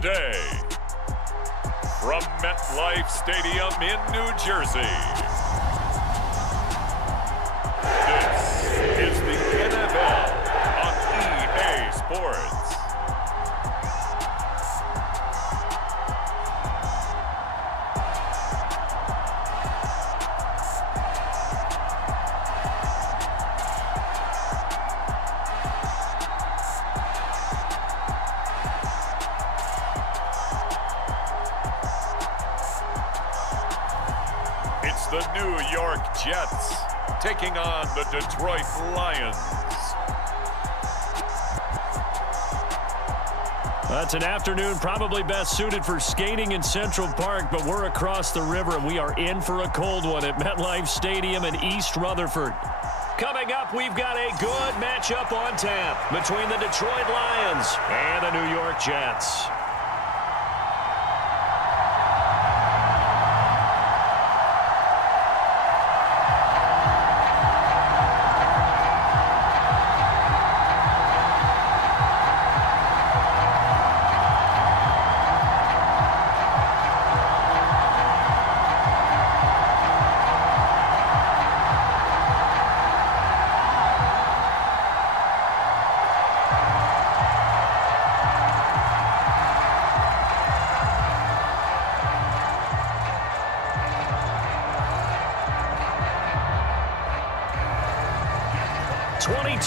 today. From MetLife Stadium in New Jersey, this is the NFL on EA Sports. It's the New York Jets taking on the Detroit Lions. It's an afternoon probably best suited for skating in Central Park, but we're across the river and we are in for a cold one at MetLife Stadium in East Rutherford. Coming up, we've got a good matchup on tap between the Detroit Lions and the New York Jets.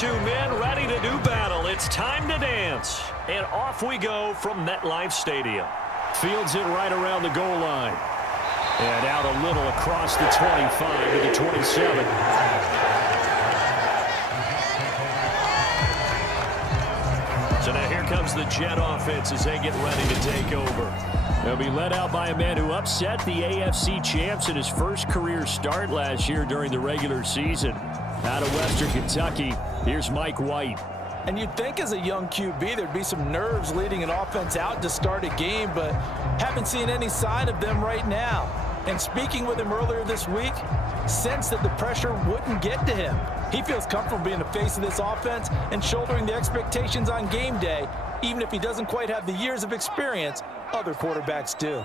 Men ready to do battle. It's time to dance. And off we go from MetLife Stadium. Fields it right around the goal line. And out a little across the 25 to the 27. So now here comes the Jet offense as they get ready to take over. They'll be led out by a man who upset the AFC champs in his first career start last year during the regular season. Out of Western Kentucky, here's Mike White. And you'd think as a young QB there'd be some nerves leading an offense out to start a game, but haven't seen any sign of them right now. And speaking with him earlier this week, sensed that the pressure wouldn't get to him. He feels comfortable being the face of this offense and shouldering the expectations on game day, even if he doesn't quite have the years of experience other quarterbacks do.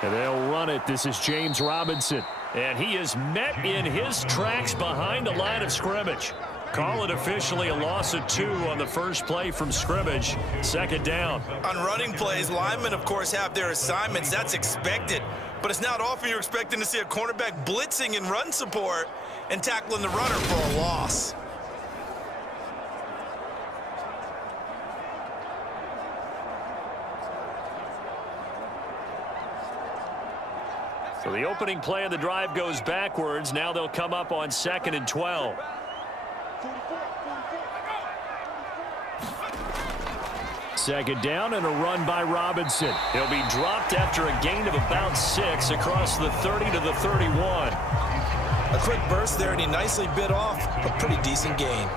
And they'll run it. This is James Robinson. And he is met in his tracks behind the line of scrimmage. Call it officially a loss of 2 on the first play from scrimmage. Second down. On running plays, linemen, of course, have their assignments. That's expected. But it's not often you're expecting to see a cornerback blitzing in run support and tackling the runner for a loss. So the opening play of the drive goes backwards. Now they'll come up on 2nd and 12. Second down and a run by Robinson. He'll be dropped after a gain of about 6 across the 30 to the 31. A quick burst there, and he nicely bit off a pretty decent gain.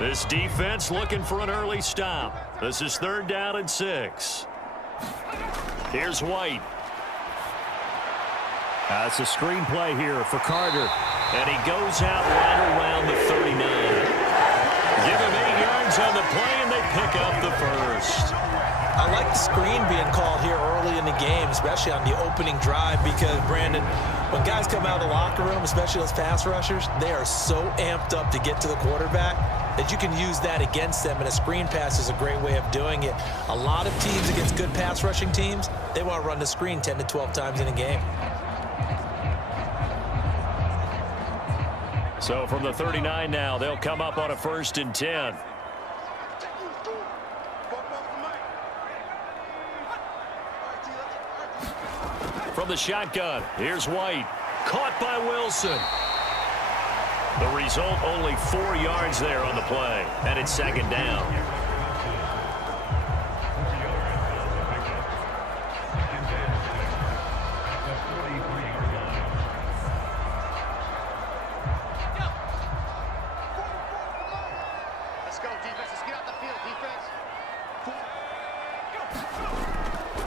This defense looking for an early stop. This is 3rd down and 6. Here's White. That's a screen play here for Carter. And he goes out right around the 39. Give him 8 yards on the play, and they pick up the first. I like the screen being called here early in the game, especially on the opening drive, because, Brandon, when guys come out of the locker room, especially those pass rushers, they are so amped up to get to the quarterback that you can use that against them, and a screen pass is a great way of doing it. A lot of teams against good pass rushing teams, they want to run the screen 10 to 12 times in a game. So from the 39 now, they'll come up on a 1st and 10. From the shotgun, here's White. Caught by Wilson. The result, only 4 yards there on the play, and it's 2nd down.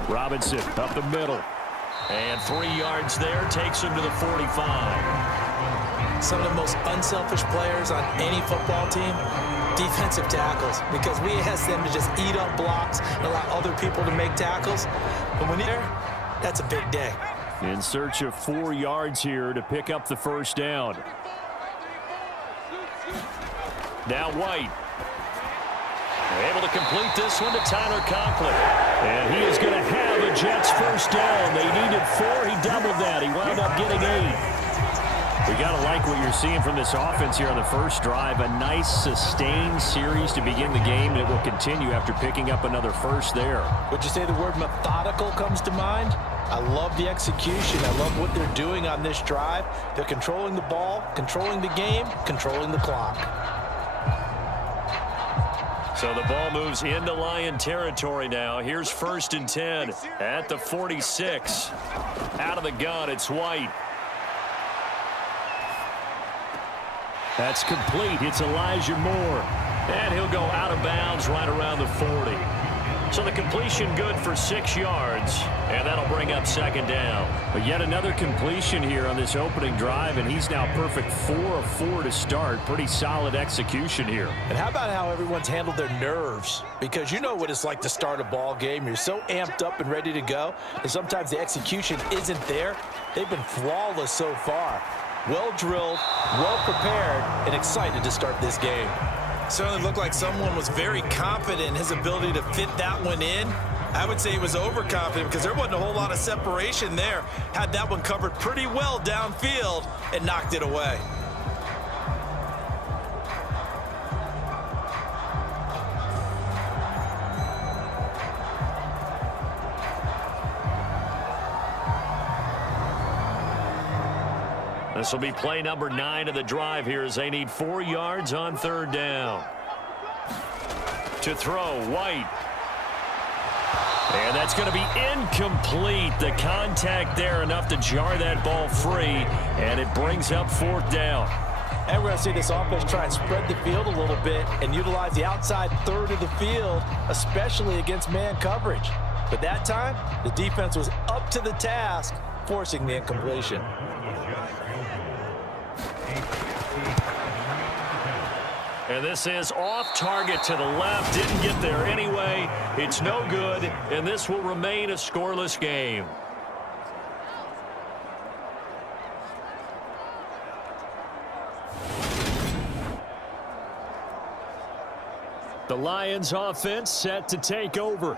Robinson up the middle. And 3 yards there, takes him to the 45. Some of the most unselfish players on any football team, defensive tackles, because we ask them to just eat up blocks and allow other people to make tackles. And when you're there, that's a big day. In search of 4 yards here to pick up the first down. Now White. Able to complete this one to Tyler Conklin. And he is going to have a Jets first down. They needed 4. He doubled that. He wound up getting 8. We got to like what you're seeing from this offense here on the first drive. A nice sustained series to begin the game, and it will continue after picking up another first there. Would you say the word methodical comes to mind? I love the execution. I love what they're doing on this drive. They're controlling the ball, controlling the game, controlling the clock. So the ball moves into Lion territory now. Here's 1st and 10 at the 46. Out of the gun, it's White. That's complete. It's Elijah Moore. And he'll go out of bounds right around the 40. So the completion good for 6 yards, and that'll bring up 2nd down. But yet another completion here on this opening drive, and he's now perfect 4 of 4 to start. Pretty solid execution here. And how about how everyone's handled their nerves? Because you know what it's like to start a ball game. You're so amped up and ready to go, and sometimes the execution isn't there. They've been flawless so far. Well drilled, well prepared, and excited to start this game. Certainly looked like someone was very confident in his ability to fit that one in. I would say he was overconfident because there wasn't a whole lot of separation there. Had that one covered pretty well downfield and knocked it away. This will be play number 9 of the drive here as they need 4 yards on 3rd down. To throw, White. And that's going to be incomplete. The contact there enough to jar that ball free, and it brings up 4th down. And we're going to see this offense try and spread the field a little bit and utilize the outside third of the field, especially against man coverage. But that time, the defense was up to the task, forcing the incompletion. And this is off target to the left. Didn't get there anyway. It's no good, and this will remain a scoreless game. The Lions offense set to take over.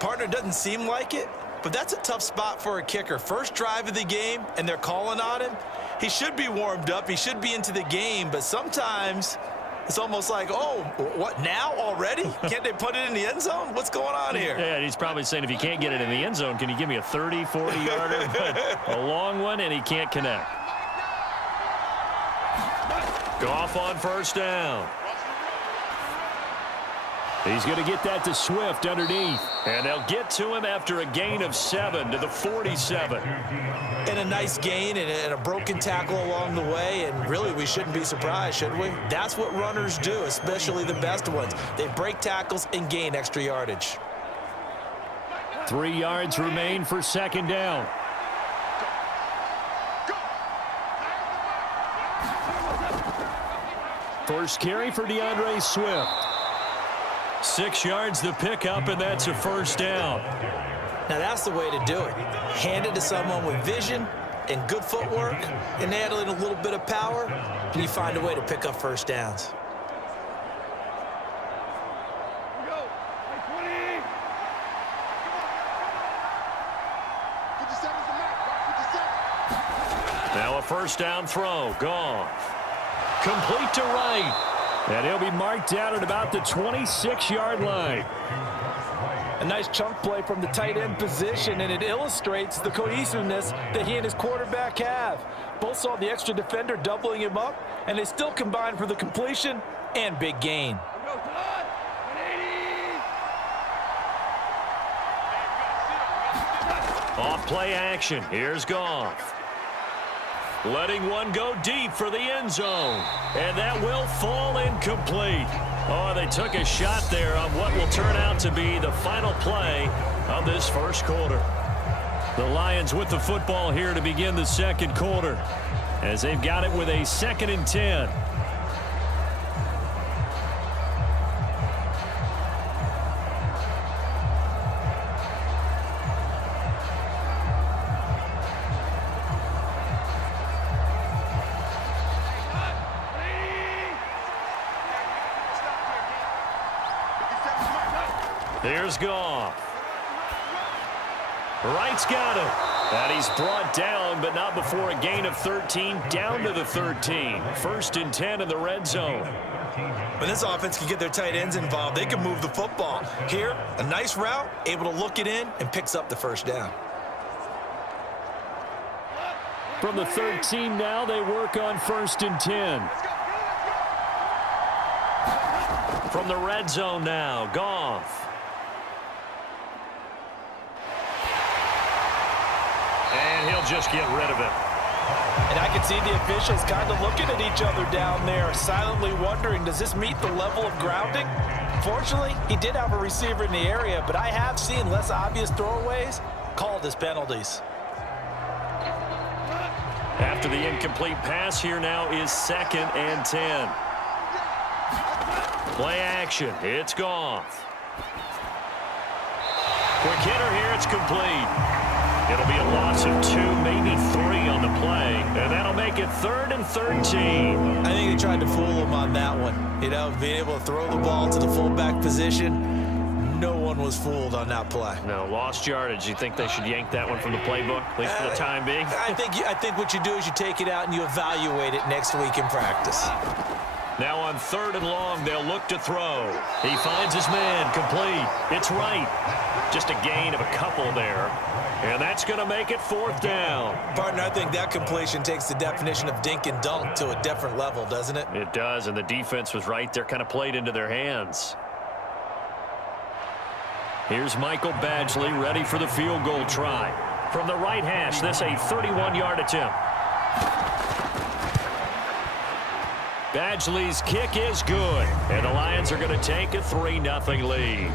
Partner, doesn't seem like it, but that's a tough spot for a kicker. First drive of the game, and they're calling on him. He should be warmed up. He should be into the game, but sometimes it's almost like, oh, what, now already? Can't they put it in the end zone? What's going on here? Yeah, he's probably saying, if you can't get it in the end zone, can you give me a 30, 40-yarder? But a long one, and he can't connect. Goff on 1st down. He's going to get that to Swift underneath. And they'll get to him after a gain of 7 to the 47. And a nice gain and a broken tackle along the way. And really, we shouldn't be surprised, should we? That's what runners do, especially the best ones. They break tackles and gain extra yardage. 3 yards remain for 2nd down. First carry for DeAndre Swift. 6 yards the pickup, and that's a 1st down. Now that's the way to do it. Hand it to someone with vision and good footwork, and add in a little bit of power, and you find a way to pick up 1st downs. Now a 1st down throw. Gone. Complete to Wright. And he'll be marked down at about the 26-yard line. A nice chunk play from the tight end position, and it illustrates the cohesiveness that he and his quarterback have. Both saw the extra defender doubling him up, and they still combined for the completion and big gain. Off play action. Here's Goff. letting one go deep for the end zone. And that will fall incomplete. Oh, they took a shot there on what will turn out to be the final play of this first quarter. The Lions with the football here to begin the second quarter, as they've got it with a 2nd and 10. Here's Goff. Wright's got him. And he's brought down, but not before a gain of 13, down to the 13. 1st and 10 in the red zone. When this offense can get their tight ends involved, they can move the football. Here, a nice route, able to look it in, and picks up the first down. From the 13 now, they work on 1st and 10. From the red zone now, Goff. And he'll just get rid of it. And I can see the officials kind of looking at each other down there, silently wondering, does this meet the level of grounding? Fortunately, he did have a receiver in the area, but I have seen less obvious throwaways called as penalties. After the incomplete pass, here now is 2nd and 10. Play action. It's Goff. Quick hitter here. It's complete. It'll be a loss of 2, maybe 3 on the play, and that'll make it 3rd and 13. I think they tried to fool him on that one. You know, being able to throw the ball to the fullback position. No one was fooled on that play. No, lost yardage. You think they should yank that one from the playbook, at least for the time being? I think what you do is you take it out and you evaluate it next week in practice. Now on 3rd and long, they'll look to throw. He finds his man, complete. It's Wright. Just a gain of a couple there. And that's going to make it 4th down. Partner, I think that completion takes the definition of dink and dunk to a different level, doesn't it? It does, and the defense was right there, kind of played into their hands. Here's Michael Badgley ready for the field goal try. From the right hash, this a 31-yard attempt. Badgley's kick is good, and the Lions are going to take a 3-0 lead.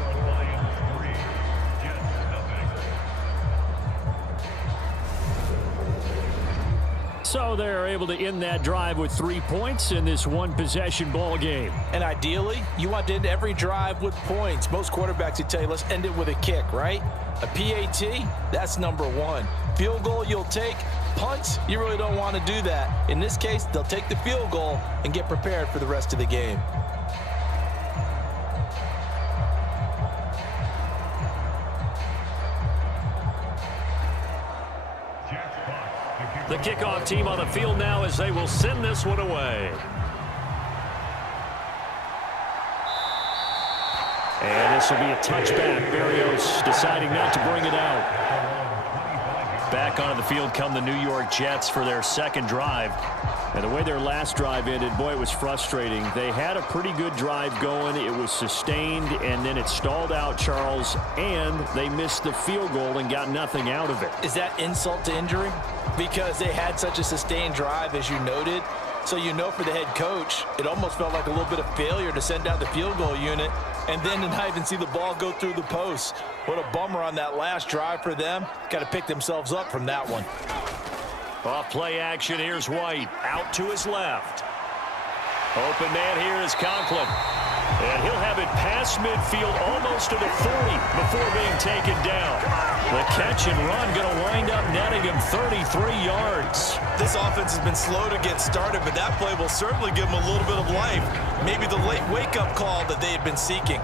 So they're able to end that drive with 3 points in this one-possession ball game. And ideally, you want to end every drive with points. Most quarterbacks would tell you, let's end it with a kick, right? A PAT, that's number 1. Field goal you'll take. Punts, you really don't want to do that. In this case, they'll take the field goal and get prepared for the rest of the game. The kickoff team on the field now as they will send this one away. And this will be a touchback. Berrios deciding not to bring it out. Back onto the field come the New York Jets for their second drive. And the way their last drive ended, boy, it was frustrating. They had a pretty good drive going. It was sustained, and then it stalled out, Charles, and they missed the field goal and got nothing out of it. Is that insult to injury? Because they had such a sustained drive, as you noted. So you know for the head coach, it almost felt like a little bit of failure to send out the field goal unit and then to not even see the ball go through the post. What a bummer on that last drive for them. Got to pick themselves up from that one. Off play action, here's White. Out to his left. Open man here is Conklin. And he'll have it past midfield almost to the 40 before being taken down. The catch and run going to wind up netting him 33 yards. This offense has been slow to get started, but that play will certainly give them a little bit of life. Maybe the late wake-up call that they had been seeking.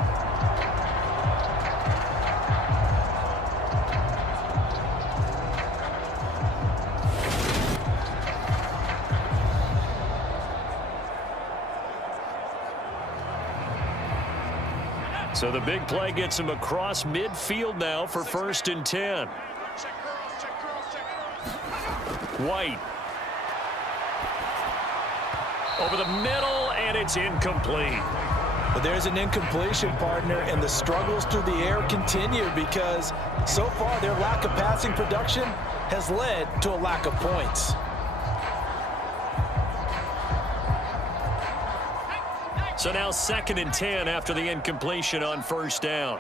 So the big play gets him across midfield now for 1st and 10. White. Over the middle, and it's incomplete. But there's an incompletion, partner, and the struggles through the air continue because so far their lack of passing production has led to a lack of points. So now 2nd and 10 after the incompletion on 1st down.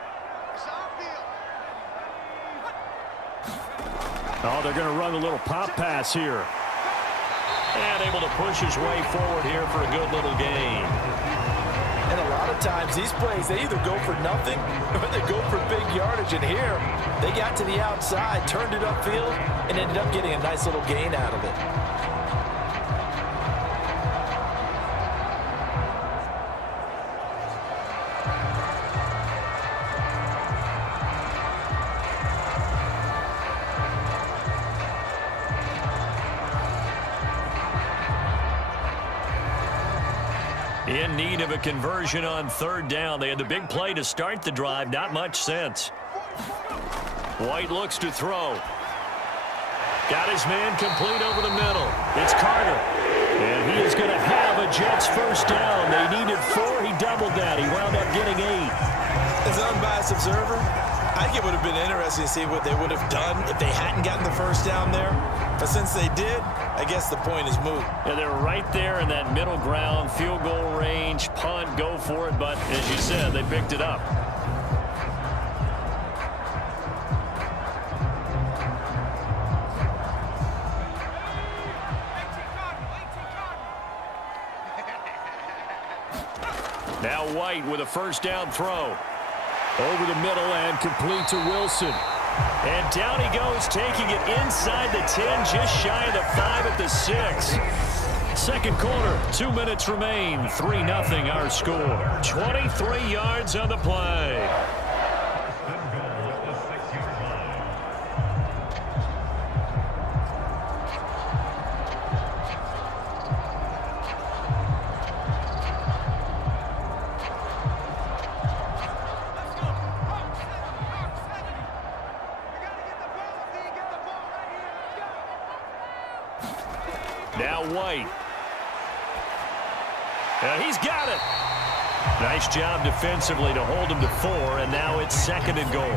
Oh, they're going to run a little pop pass here. And able to push his way forward here for a good little gain. And a lot of times these plays, they either go for nothing or they go for big yardage. And here, they got to the outside, turned it upfield, and ended up getting a nice little gain out of it. In need of a conversion on 3rd down. They had the big play to start the drive. Not much sense. White looks to throw. Got his man complete over the middle. It's Carter. And he is going to have a Jets 1st down. They needed 4. He doubled that. He wound up getting 8. As an unbiased observer, I think it would have been interesting to see what they would have done if they hadn't gotten the 1st down there. But since they did, I guess the point is moot. Yeah, they're right there in that middle ground, field goal range, punt, go for it. But as you said, they picked it up. Now White with a 1st down throw. Over the middle and complete to Wilson. And down he goes, taking it inside the 10, just shy of the 5 at the 6. 2nd quarter, 2 minutes remain. 3-0 our score. 23 yards on the play. Now White. He's got it. Nice job defensively to hold him to 4, and now it's 2nd and goal.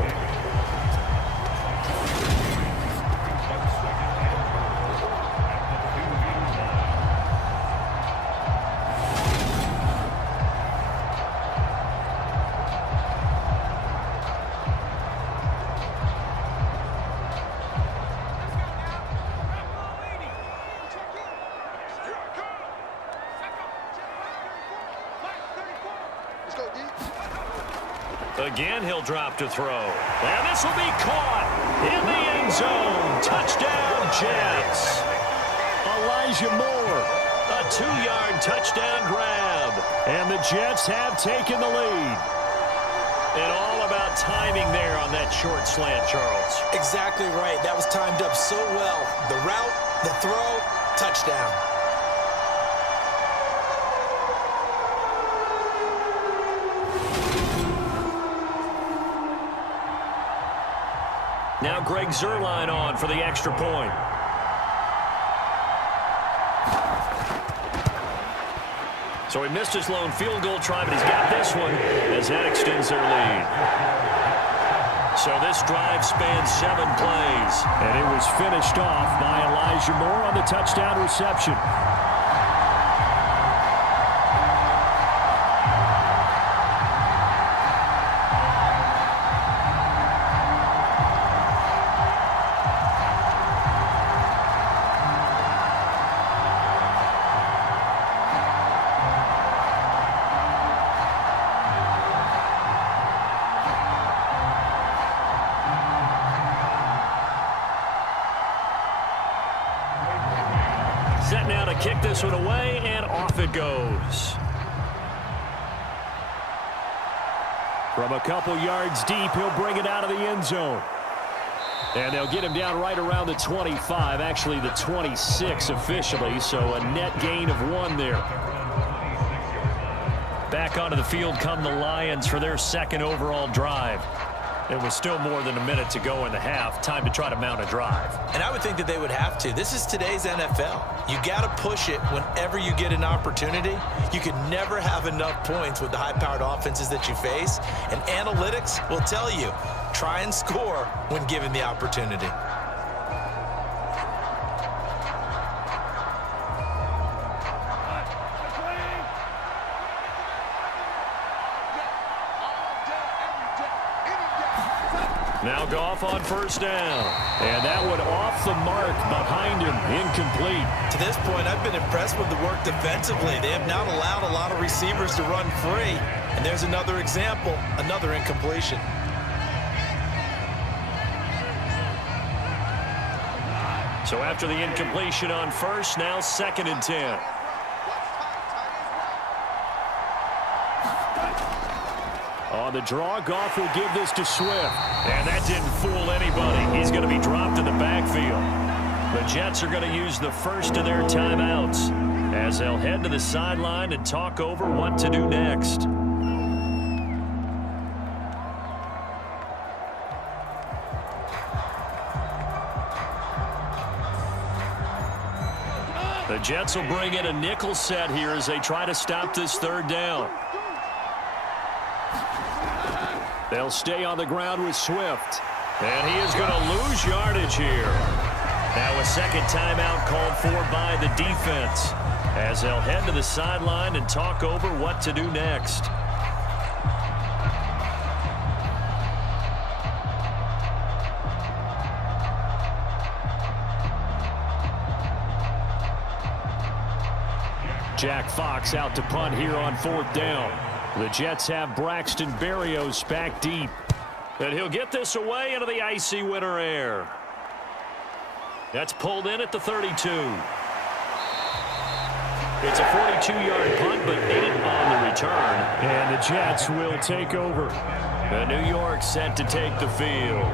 Again, he'll drop to throw. And this will be caught in the end zone. Touchdown, Jets. Elijah Moore, a 2-yard touchdown grab. And the Jets have taken the lead. And all about timing there on that short slant, Charles. Exactly right. That was timed up so well. The route, the throw, touchdown. Now Greg Zuerlein on for the extra point. So he missed his lone field goal try, but he's got this one as that extends their lead. So this drive spans 7 plays. And it was finished off by Elijah Moore on the touchdown reception. Set now to kick this one away, and off it goes. From a couple yards deep, he'll bring it out of the end zone. And they'll get him down right around the 25, actually the 26 officially, so a net gain of 1 there. Back onto the field come the Lions for their 2nd overall drive. It was still more than a minute to go in the half. Time to try to mount a drive. And I would think that they would have to. This is today's NFL. You got to push it whenever you get an opportunity. You can never have enough points with the high-powered offenses that you face. And analytics will tell you, try and score when given the opportunity. Now Goff on first down. And that one off the mark behind him. Incomplete. To this point, I've been impressed with the work defensively. They have not allowed a lot of receivers to run free. And there's another example, another incompletion. So after the incompletion on first, now 2nd and 10. On the draw, Goff will give this to Swift. And that didn't fool anybody. He's going to be dropped in the backfield. The Jets are going to use the first of their timeouts as they'll head to the sideline and talk over what to do next. The Jets will bring in a nickel set here as they try to stop this 3rd down. They'll stay on the ground with Swift. And he is going to lose yardage here. Now a second timeout called for by the defense as they'll head to the sideline and talk over what to do next. Jack Fox out to punt here on 4th down. The Jets have Braxton Berrios back deep. And he'll get this away into the icy winter air. That's pulled in at the 32. It's a 42-yard punt, but 8 on the return. And the Jets will take over. The New York set to take the field.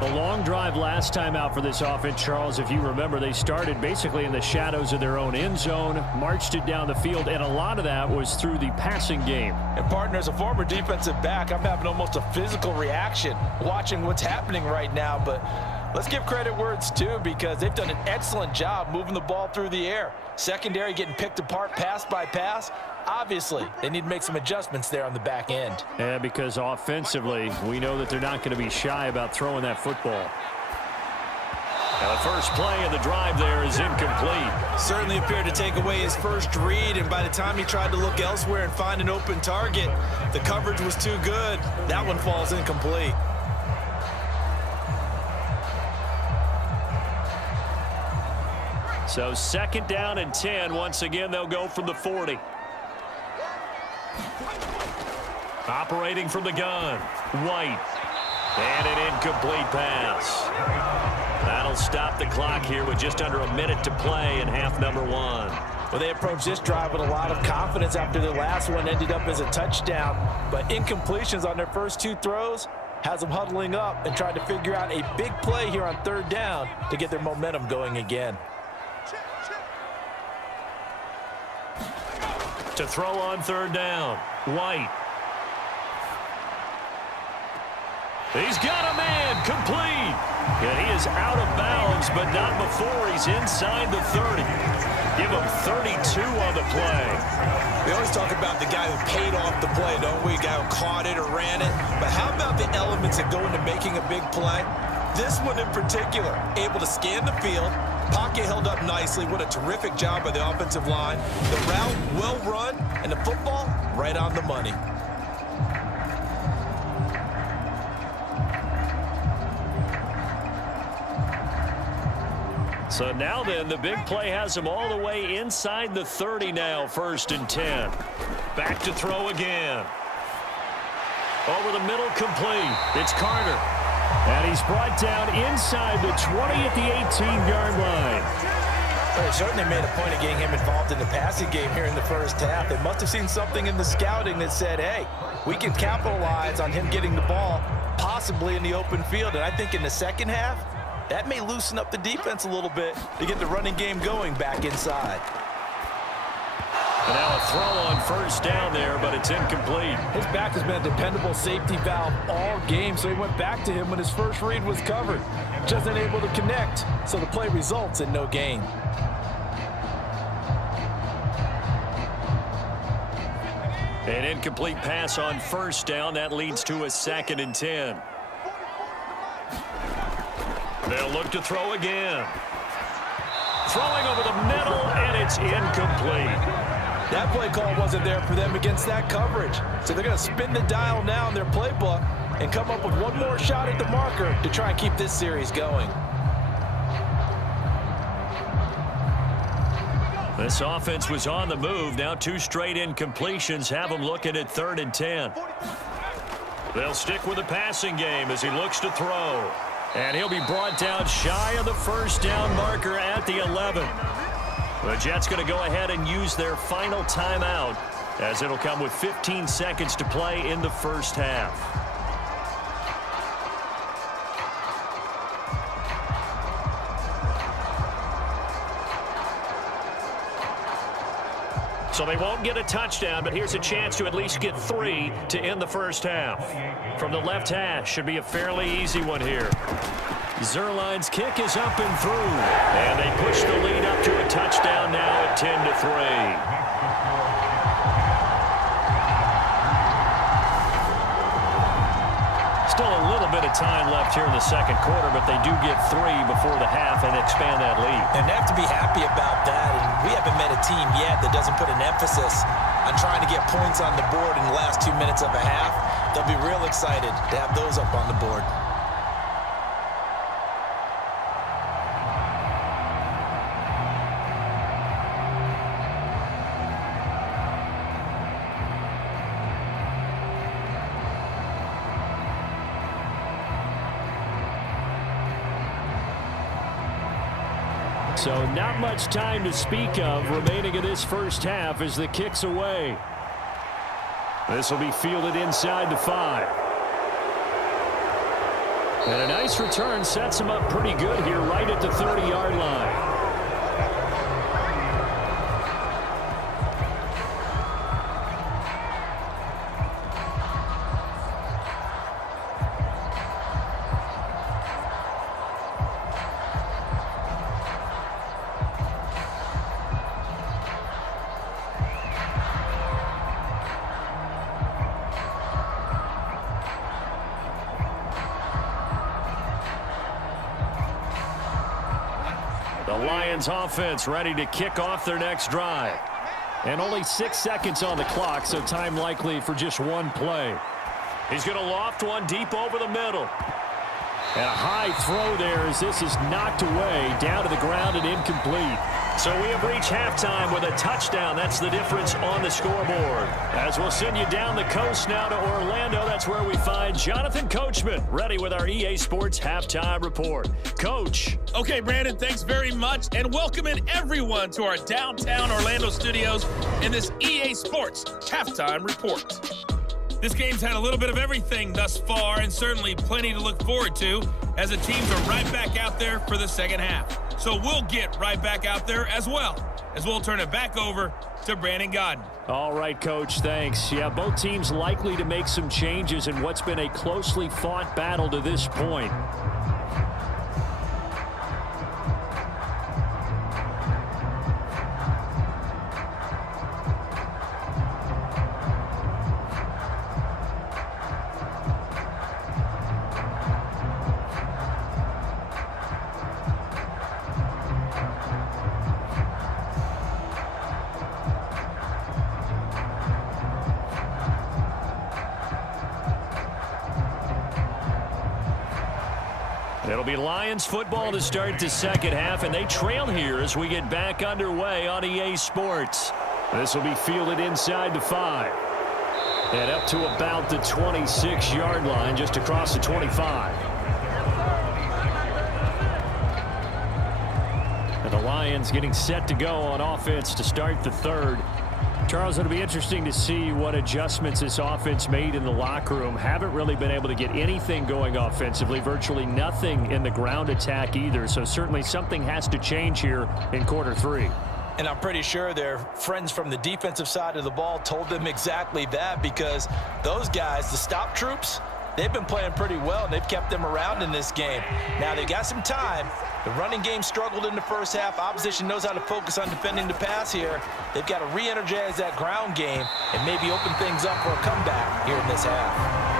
A long drive last time out for this offense, Charles. If you remember, they started basically in the shadows of their own end zone, marched it down the field, and a lot of that was through the passing game. And partner, as a former defensive back, I'm having almost a physical reaction watching what's happening right now. But let's give credit where it's due because they've done an excellent job moving the ball through the air. Secondary getting picked apart pass by pass. Obviously, they need to make some adjustments there on the back end. Yeah, because offensively, we know that they're not going to be shy about throwing that football. Now the first play of the drive there is incomplete. Certainly appeared to take away his first read, and by the time he tried to look elsewhere and find an open target, the coverage was too good. That one falls incomplete. So 2nd down and 10. Once again, they'll go from the 40. Operating from the gun, White. And an incomplete pass. That'll stop the clock here with just under a minute to play in half number 1. Well, they approached this drive with a lot of confidence after their last one ended up as a touchdown. But incompletions on their first 2 throws has them huddling up and trying to figure out a big play here on 3rd down to get their momentum going again. To throw on 3rd down, White. He's got a man, complete. And he is out of bounds, but not before he's inside the 30. Give him 32 on the play. We always talk about the guy who paid off the play, don't we? The guy who caught it or ran it. But how about the elements that go into making a big play? This one in particular, able to scan the field, pocket held up nicely. What a terrific job by the offensive line. The route well run, and the football right on the money. So now then, the big play has him all the way inside the 30 now, 1st and 10. Back to throw again. Over the middle, complete. It's Carter. And he's brought down inside the 20 at the 18-yard line. Well, they certainly made a point of getting him involved in the passing game here in the first half. They must have seen something in the scouting that said, hey, we can capitalize on him getting the ball possibly in the open field. And I think in the second half, that may loosen up the defense a little bit to get the running game going back inside. And now a throw on 1st down there, but it's incomplete. His back has been a dependable safety valve all game, so he went back to him when his first read was covered. Just unable to connect, so the play results in no gain. An incomplete pass on 1st down. That leads to a 2nd and 10. They'll look to throw again. Throwing over the middle, and it's incomplete. That play call wasn't there for them against that coverage. So they're going to spin the dial now in their playbook and come up with one more shot at the marker to try and keep this series going. This offense was on the move. Now 2 straight incompletions have them looking at 3rd and 10. They'll stick with the passing game as he looks to throw. And he'll be brought down shy of the first down marker at the 11. The Jets going to go ahead and use their final timeout as it'll come with 15 seconds to play in the first half. So they won't get a touchdown, but here's a chance to at least get 3 to end the first half. From the left hash, should be a fairly easy one here. Zerline's kick is up and through, and they push the lead up to a touchdown now at 10-3. Still a little bit of time left here in the second quarter, but they do get 3 before the half and expand that lead. And they have to be happy about that. And we haven't met a team yet that doesn't put an emphasis on trying to get points on the board in the last 2 minutes of a half. They'll be real excited to have those up on the board. So not much time to speak of remaining in this first half as the kick's away. This will be fielded inside the 5. And a nice return sets him up pretty good here right at the 30-yard line. The Lions offense ready to kick off their next drive. And only 6 seconds on the clock, so time likely for just one play. He's going to loft one deep over the middle. And a high throw there as this is knocked away down to the ground and incomplete. So we have reached halftime with a touchdown. That's the difference on the scoreboard. As we'll send you down the coast now to Orlando, that's where we find Jonathan Coachman ready with our EA Sports Halftime Report. Coach. Okay, Brandon, thanks very much. And welcoming everyone to our downtown Orlando studios in this EA Sports Halftime Report. This game's had a little bit of everything thus far and certainly plenty to look forward to as the teams are right back out there for the second half. So we'll get right back out there as well as we'll turn it back over to Brandon Godden. All right, Coach, thanks. Yeah, both teams likely to make some changes in what's been a closely fought battle to this point. It'll be Lions football to start the second half, and they trail here as we get back underway on EA Sports. This will be fielded inside the 5. And up to about the 26-yard line, just across the 25. And the Lions getting set to go on offense to start the third. Charles, it'll be interesting to see what adjustments this offense made in the locker room. Haven't really been able to get anything going offensively, virtually nothing in the ground attack either. So certainly something has to change here in quarter 3. And I'm pretty sure their friends from the defensive side of the ball told them exactly that, because those guys, the stop troops, they've been playing pretty well, and they've kept them around in this game. Now, they got some time. The running game struggled in the first half. Opposition knows how to focus on defending the pass here. They've got to re-energize that ground game and maybe open things up for a comeback here in this half.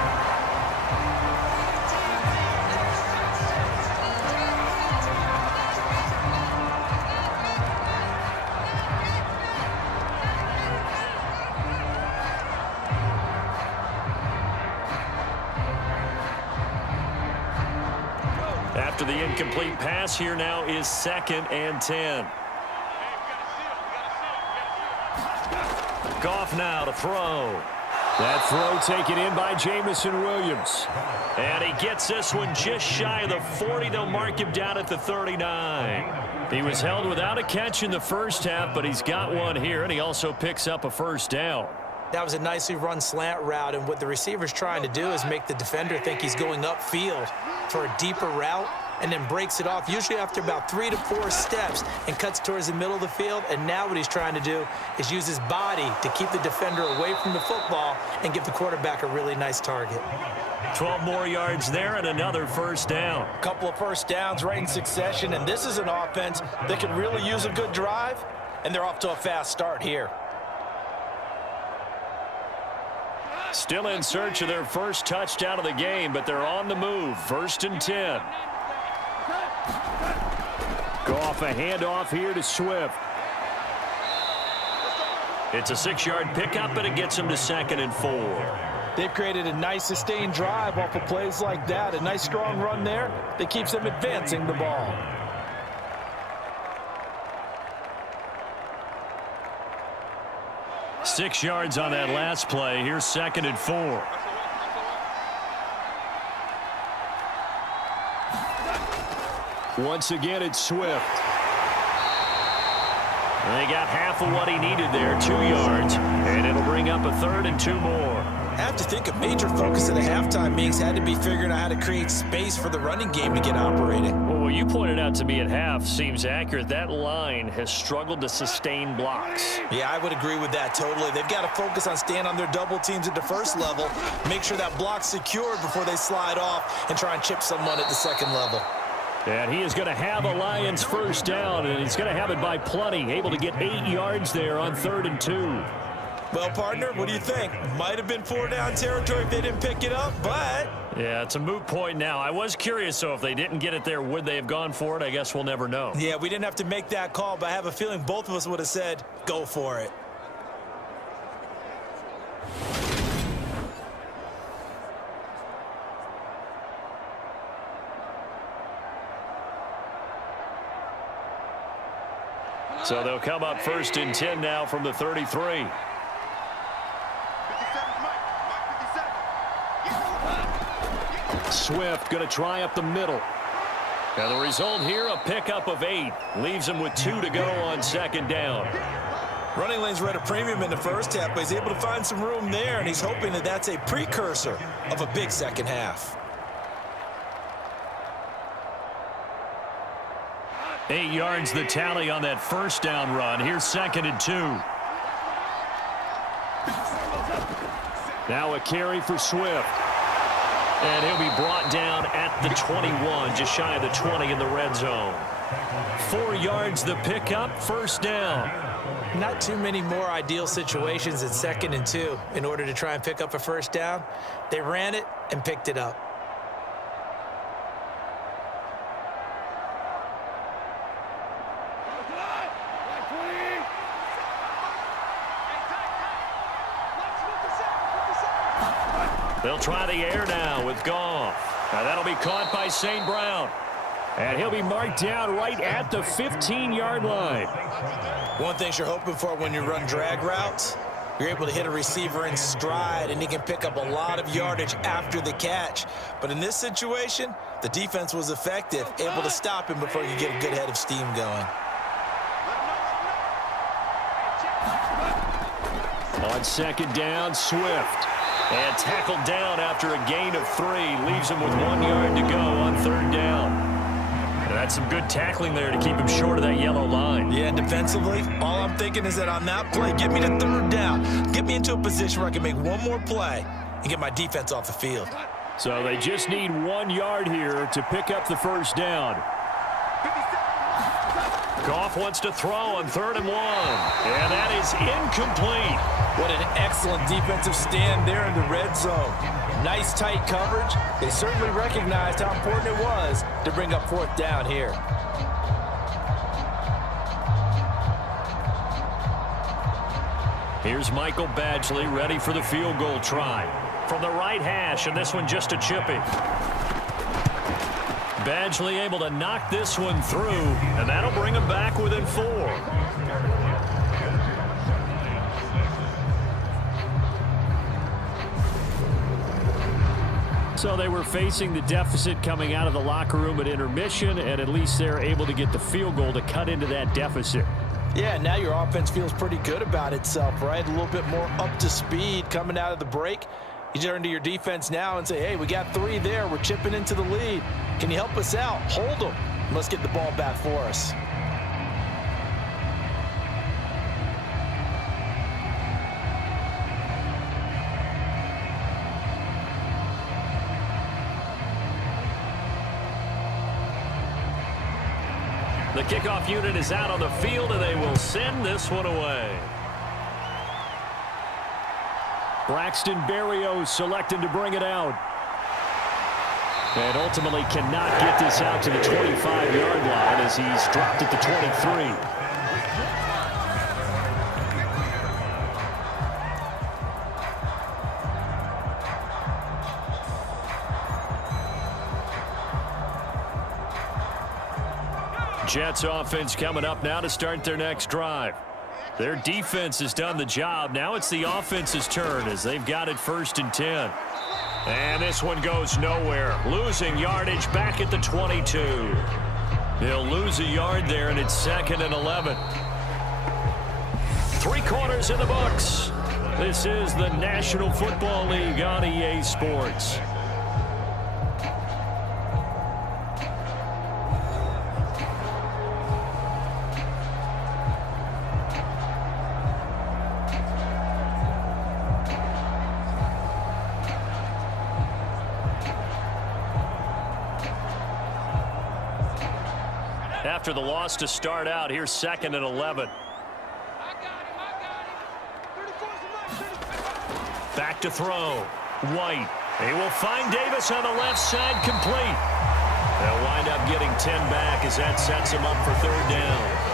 after the incomplete pass. Here now is 2nd and 10. Goff now to throw. That throw taken in by Jamison Williams. And he gets this one just shy of the 40. They'll mark him down at the 39. He was held without a catch in the first half, but he's got one here, and he also picks up a first down. That was a nicely run slant route, and what the receiver's trying to do is make the defender think he's going upfield for a deeper route, and then breaks it off, usually after about 3 to 4 steps, and cuts towards the middle of the field. And now what he's trying to do is use his body to keep the defender away from the football and give the quarterback a really nice target. 12 more yards there and another first down. A couple of first downs right in succession, and this is an offense that could really use a good drive, and they're off to a fast start here. Still in search of their first touchdown of the game, but they're on the move. 1st and 10. Goff, a handoff here to Swift. It's a 6-yard pickup, but it gets him to 2nd and 4. They've created a nice sustained drive off of plays like that. A nice strong run there that keeps them advancing the ball. Six yards on that last play. Here's 2nd and 4. Once again, it's Swift. And they got half of what he needed there, 2 yards. And it'll bring up a 3rd and 2 more. I have to think a major focus of the halftime meetings had to be figuring out how to create space for the running game to get operating. Well, what you pointed out to me at half seems accurate. That line has struggled to sustain blocks. Yeah, I would agree with that totally. They've got to focus on staying on their double teams at the first level, make sure that block's secured before they slide off and try and chip someone at the second level. And he is going to have a Lions first down, and he's going to have it by plenty. Able to get 8 yards there on 3rd and 2. Well, partner, what do you think? Might have been 4-down territory if they didn't pick it up, but... Yeah, it's a moot point now. I was curious, so if they didn't get it there, would they have gone for it? I guess we'll never know. Yeah, we didn't have to make that call, but I have a feeling both of us would have said, go for it. So they'll come up 1st and 10 now from the 33. Swift going to try up the middle. And the result here, a pickup of 8. Leaves him with 2 to go on 2nd down. Running lanes were at a premium in the first half, but he's able to find some room there, and he's hoping that that's a precursor of a big second half. 8 yards the tally on that first down run. Here's 2nd and 2. Now a carry for Swift. And he'll be brought down at the 21, just shy of the 20 in the red zone. 4 yards the pickup, first down. Not too many more ideal situations at 2nd and 2 in order to try and pick up a first down. They ran it and picked it up. They'll try the air now with Goff. Now that'll be caught by St. Brown. And he'll be marked down right at the 15-yard line. One thing you're hoping for when you run drag routes, you're able to hit a receiver in stride, and he can pick up a lot of yardage after the catch. But in this situation, the defense was effective, able to stop him before he could get a good head of steam going. On 2nd down, Swift. And tackled down after a gain of 3. Leaves him with 1 yard to go on 3rd down. And that's some good tackling there to keep him short of that yellow line. Yeah, defensively, all I'm thinking is that on that play, get me to 3rd down. Get me into a position where I can make one more play and get my defense off the field. So they just need 1 yard here to pick up the first down. Goff wants to throw on 3rd and 1. And that is incomplete. What an excellent defensive stand there in the red zone. Nice tight coverage. They certainly recognized how important it was to bring up 4th down here. Here's Michael Badgley ready for the field goal try. From the right hash, and this one just a chippy. Badgley able to knock this one through, and that'll bring them back within 4. So they were facing the deficit coming out of the locker room at intermission, and at least they're able to get the field goal to cut into that deficit. Yeah, now your offense feels pretty good about itself, right? A little bit more up to speed coming out of the break. You turn to your defense now and say, hey, we got 3 there. We're chipping into the lead. Can you help us out? Hold them. Let's get the ball back for us. The kickoff unit is out on the field, and they will send this one away. Braxton Berrios selected to bring it out. And ultimately cannot get this out to the 25-yard line as he's dropped at the 23. Jets offense coming up now to start their next drive. Their defense has done the job. Now it's the offense's turn as they've got it 1st and 10. And this one goes nowhere. Losing yardage back at the 22. They'll lose a yard there, and it's 2nd and 11. 3 quarters in the books. This is the National Football League on EA Sports. After the loss to start out, here's 2nd and 11. Back to throw. White. He will find Davis on the left side, complete. They'll wind up getting 10 back as that sets him up for 3rd down.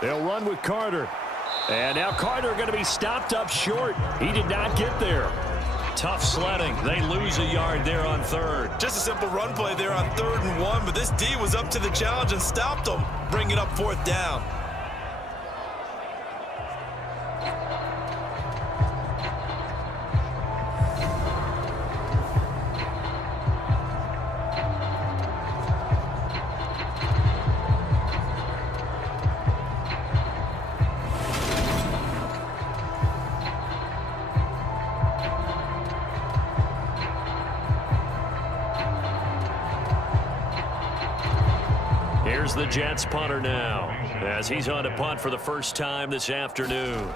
They'll run with Carter. And now Carter going to be stopped up short. He did not get there. Tough sledding. They lose a yard there on 3rd. Just a simple run play there on 3rd and 1, but this D was up to the challenge and stopped them. Bring it up 4th down. Here's the Jets punter now as he's on to punt for the first time this afternoon.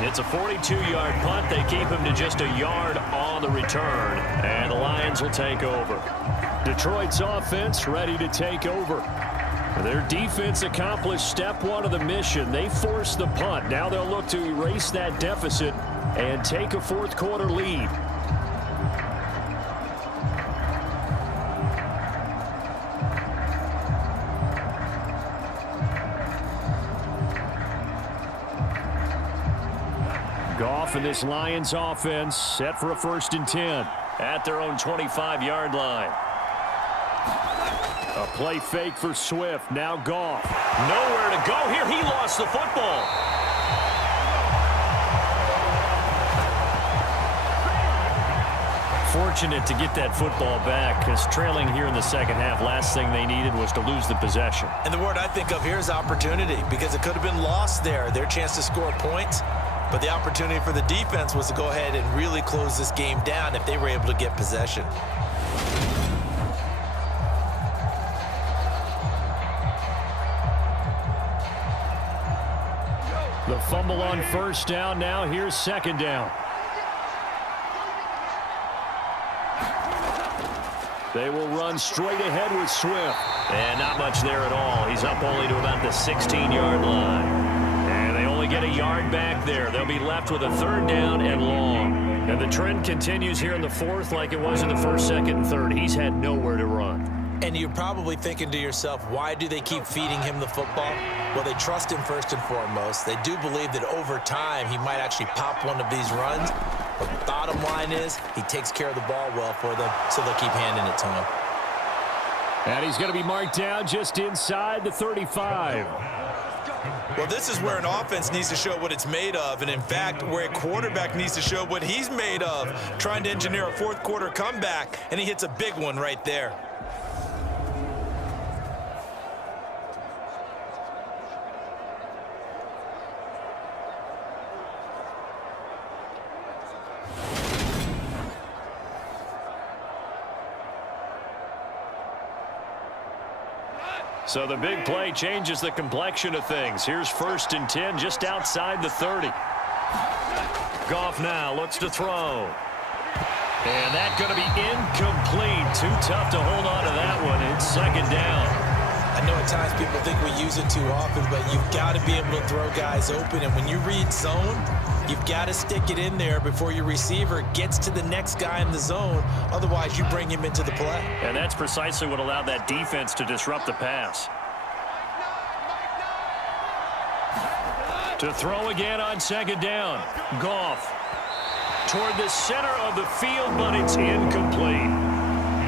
It's a 42-yard punt. They keep him to just a yard on the return, and the Lions will take over. Detroit's offense ready to take over. Their defense accomplished step 1 of the mission. They forced the punt. Now they'll look to erase that deficit and take a 4th quarter lead. Goff and this Lions offense set for a 1st and 10 at their own 25-yard line. A play fake for Swift. Now Goff. Nowhere to go here. He lost the football. Fortunate to get that football back because trailing here in the 2nd half, last thing they needed was to lose the possession. And the word I think of here is opportunity, because it could have been lost there. Their chance to score points, but the opportunity for the defense was to go ahead and really close this game down if they were able to get possession. The fumble on 1st down. Now here's 2nd down. They will run straight ahead with Swift. And not much there at all. He's up only to about the 16-yard line. to get a yard back there. They'll be left with a third down and long. And the trend continues here in the fourth like it was in the first, second, and third. He's had nowhere to run. And you're probably thinking to yourself, why do they keep feeding him the football? Well, they trust him first and foremost. They do believe that over time he might actually pop one of these runs. But the bottom line is he takes care of the ball well for them, so they'll keep handing it to him. And he's going to be marked down just inside the 35. Well, this is where an offense needs to show what it's made of, and in fact, where a quarterback needs to show what he's made of, trying to engineer a fourth quarter comeback, and he hits a big one right there. So the big play changes the complexion of things. Here's 1st and 10 just outside the 30. Goff now looks to throw. And that's going to be incomplete. Too tough to hold on to that one. It's 2nd down. I know at times people think we use it too often, but you've got to be able to throw guys open. And when you read zone, you've got to stick it in there before your receiver gets to the next guy in the zone. Otherwise, you bring him into the play. And that's precisely what allowed that defense to disrupt the pass. To throw again on 2nd down. Goff toward the center of the field, but it's incomplete.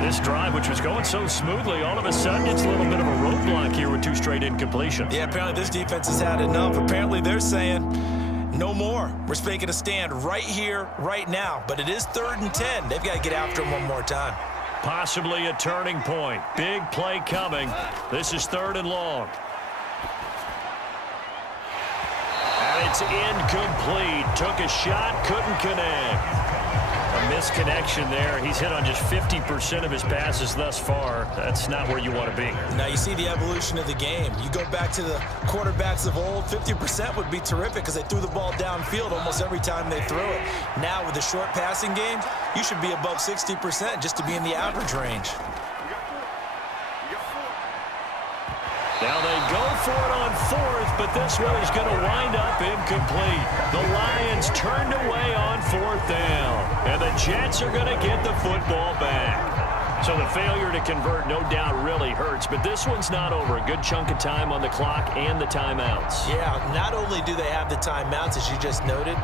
This drive, which was going so smoothly, all of a sudden it's a little bit of a roadblock here with 2 straight incompletions. Yeah, apparently this defense has had enough. Apparently they're saying no more. We're making a stand right here, right now. But it is 3rd and 10. They've got to get after him one more time. Possibly a turning point. Big play coming. This is 3rd and long. And it's incomplete. Took a shot, couldn't connect. A misconnection there. He's hit on just 50% of his passes thus far. That's not where you want to be. Now you see the evolution of the game. You go back to the quarterbacks of old, 50% would be terrific because they threw the ball downfield almost every time they threw it. Now with the short passing game, you should be above 60% just to be in the average range. Now they go for it on 4th, but this one is going to wind up incomplete. The Lions turned away on 4th down, and the Jets are going to get the football back. So the failure to convert no doubt really hurts, but this one's not over. A good chunk of time on the clock and the timeouts. Yeah, not only do they have the timeouts, as you just noted,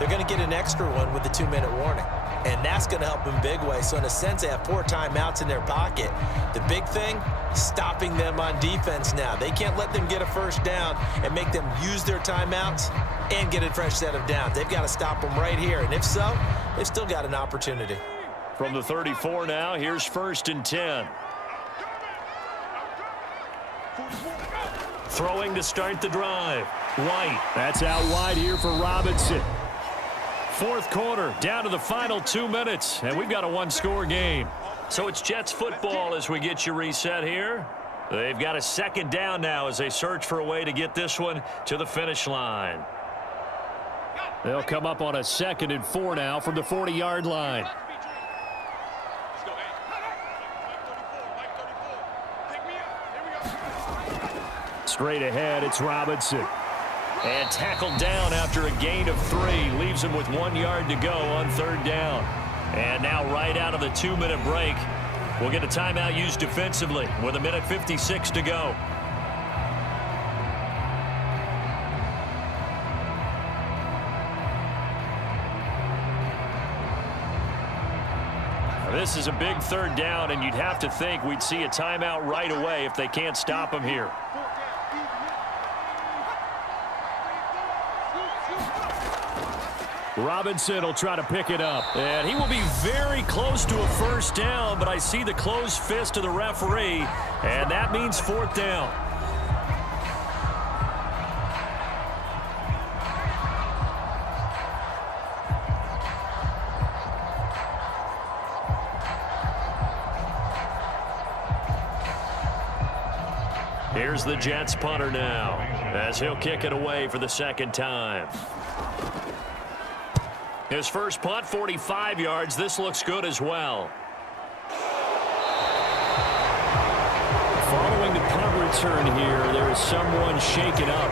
they're going to get an extra one with the 2-minute warning. And that's going to help them big way. So in a sense, they have 4 timeouts in their pocket. The big thing, stopping them on defense now. They can't let them get a first down and make them use their timeouts and get a fresh set of downs. They've got to stop them right here. And if so, they've still got an opportunity. From the 34 now, here's 1st and 10. Throwing to start the drive. White. That's out wide here for Robinson. 4th quarter, down to the final 2 minutes, and we've got a 1-score game. So it's Jets football as we get you reset here. They've got a 2nd down now as they search for a way to get this one to the finish line. They'll come up on a 2nd and 4 now from the 40-yard line. Straight ahead, it's Robinson. And tackled down after a gain of 3. Leaves him with 1 yard to go on 3rd down. And now right out of the 2-minute break, we'll get a timeout used defensively with 1:56 to go. This is a big 3rd down, and you'd have to think we'd see a timeout right away if they can't stop him here. Robinson will try to pick it up. And he will be very close to a first down, but I see the closed fist of the referee, and that means 4th down. Here's the Jets punter now, as he'll kick it away for the 2nd time. His first punt, 45 yards. This looks good as well. Following the punt return here, there is someone shaken up.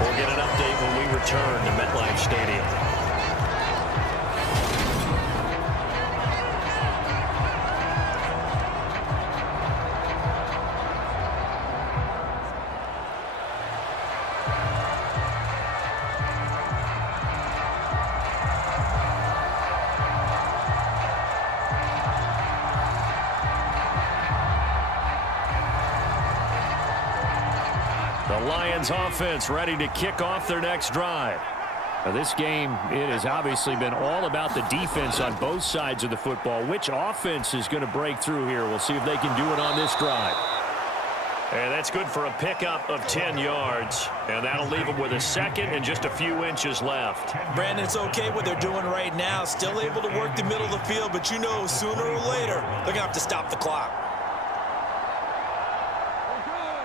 We'll get an update when we return to MetLife Stadium. The Lions offense ready to kick off their next drive. Now this game, it has obviously been all about the defense on both sides of the football. Which offense is going to break through here? We'll see if they can do it on this drive. And that's good for a pickup of 10 yards. And that'll leave them with a second and just a few inches left. Brandon, it's okay what they're doing right now. Still able to work the middle of the field, but you know sooner or later they're going to have to stop the clock.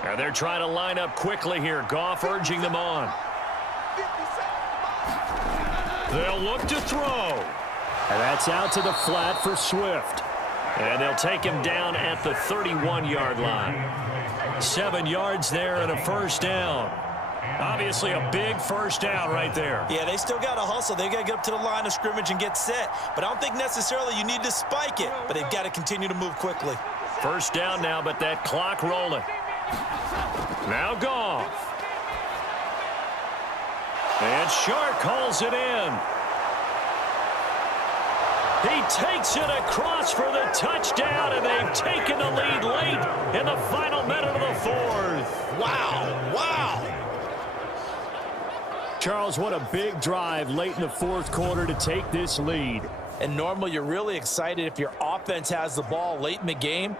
And they're trying to line up quickly here. Goff urging them on. They'll look to throw. And that's out to the flat for Swift. And they'll take him down at the 31-yard line. 7 yards there and a first down. Obviously a big first down right there. Yeah, they still got to hustle. They got to get up to the line of scrimmage and get set. But I don't think necessarily you need to spike it. But they've got to continue to move quickly. First down now, but that clock rolling. Now Goff. And Shark hauls it in. He takes it across for the touchdown, and they've taken the lead late in the final minute of the fourth. Wow, wow. Charles, what a big drive late in the fourth quarter to take this lead. And normally you're really excited if your offense has the ball late in the game.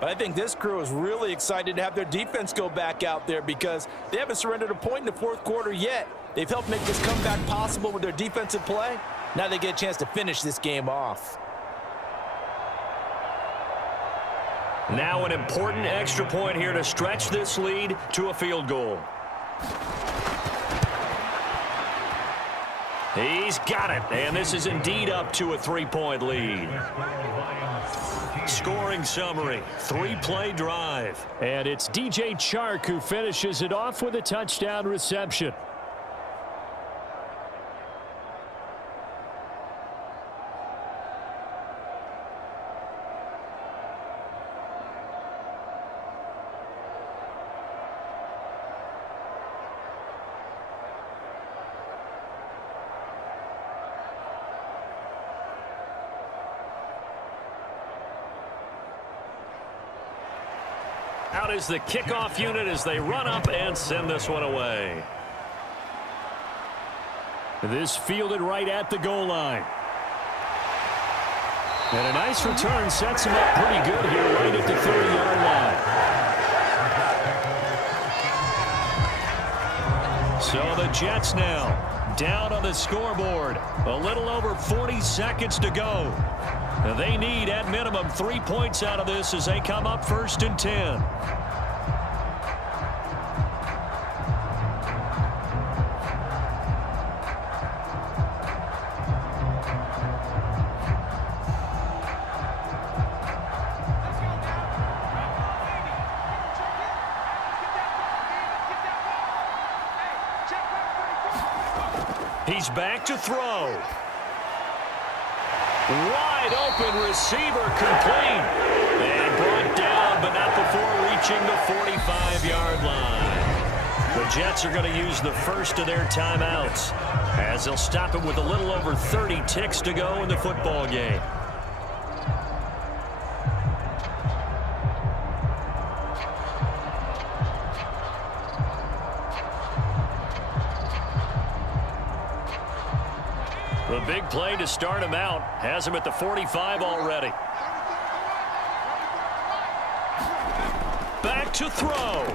But I think this crew is really excited to have their defense go back out there because they haven't surrendered a point in the fourth quarter yet. They've helped make this comeback possible with their defensive play. Now they get a chance to finish this game off. Now an important extra point here to stretch this lead to a field goal. He's got it, and this is indeed up to a 3-point lead. Scoring summary, 3-play drive. And it's DJ Chark who finishes it off with a touchdown reception. Out is the kickoff unit as they run up and send this one away. This fielded right at the goal line. And a nice return sets him up pretty good here right at the 30-yard line. So the Jets now down on the scoreboard. A little over 40 seconds to go. They need, at minimum, 3 points out of this as they come up 1st and 10. He's back to throw. Wide open receiver complete. And brought down, but not before reaching the 45-yard line. The Jets are going to use the first of their timeouts as they'll stop it with a little over 30 ticks to go in the football game. The big play to start him out has him at the 45 already. Back to throw.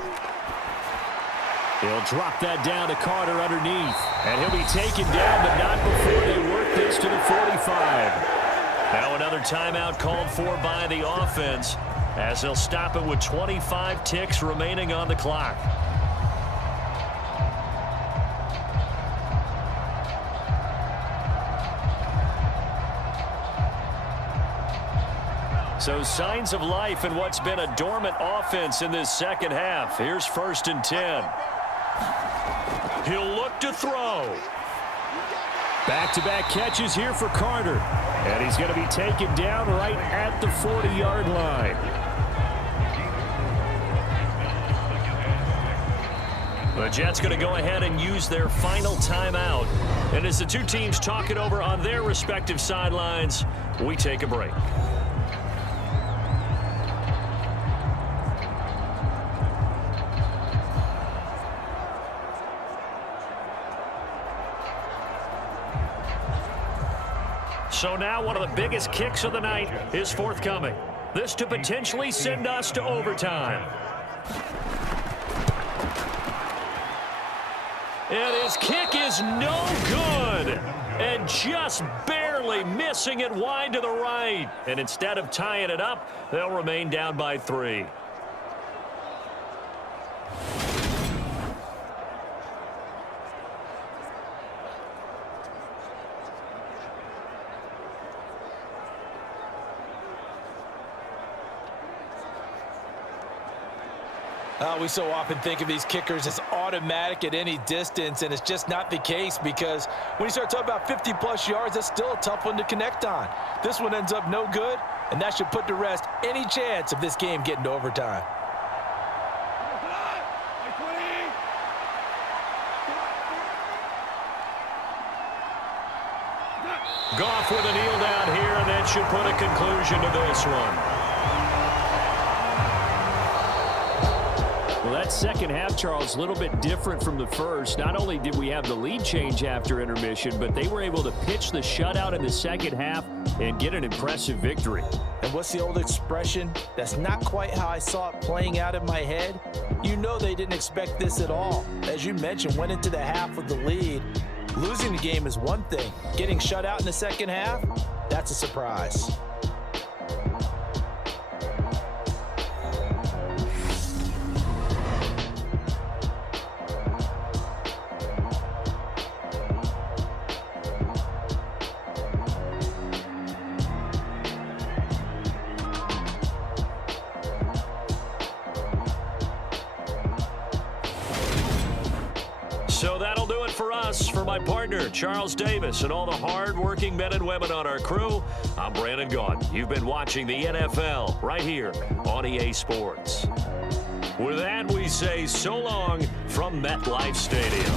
He'll drop that down to Carter underneath. And he'll be taken down, but not before they work this to the 45. Now another timeout called for by the offense as they'll stop it with 25 ticks remaining on the clock. So signs of life in what's been a dormant offense in this second half. Here's 1st and 10. He'll look to throw. Back-to-back catches here for Carter. And he's going to be taken down right at the 40-yard line. The Jets going to go ahead and use their final timeout. And as the two teams talk it over on their respective sidelines, we take a break. So now one of the biggest kicks of the night is forthcoming. This to potentially send us to overtime. And his kick is no good. And just barely missing it wide to the right. And instead of tying it up, they'll remain down by 3. We so often think of these kickers as automatic at any distance, and it's just not the case because when you start talking about 50-plus yards, that's still a tough one to connect on. This one ends up no good, and that should put to rest any chance of this game getting to overtime. Goff with a kneel down here, and that should put a conclusion to this one. Well, that second half, Charles, a little bit different from the first. Not only did we have the lead change after intermission, but they were able to pitch the shutout in the second half and get an impressive victory. And what's the old expression? That's not quite how I saw it playing out in my head. You know they didn't expect this at all. As you mentioned, went into the half with the lead. Losing the game is one thing. Getting shut out in the second half, that's a surprise. So that'll do it for us. For my partner, Charles Davis, and all the hard-working men and women on our crew, I'm Brandon Gaudin. You've been watching the NFL right here on EA Sports. With that, we say so long from MetLife Stadium.